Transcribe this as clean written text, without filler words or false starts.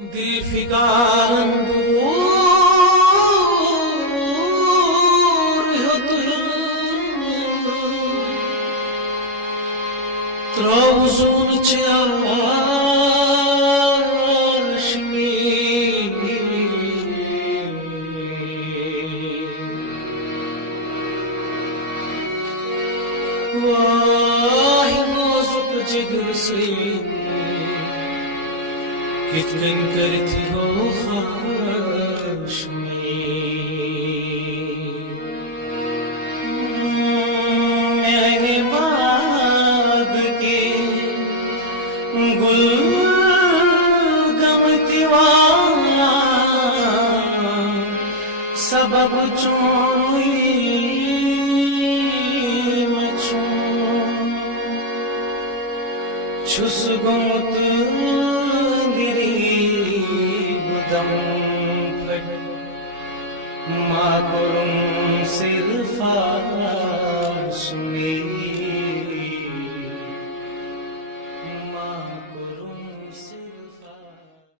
Dil figan Trabzon çaşmi Vay bozuk जिगर से कितन करती हो ख्वाहिश मैंने बाग के गुल गमतिवा सबब चोई छुस गुमत गिरी बुदम फट माकुरुम सिरफा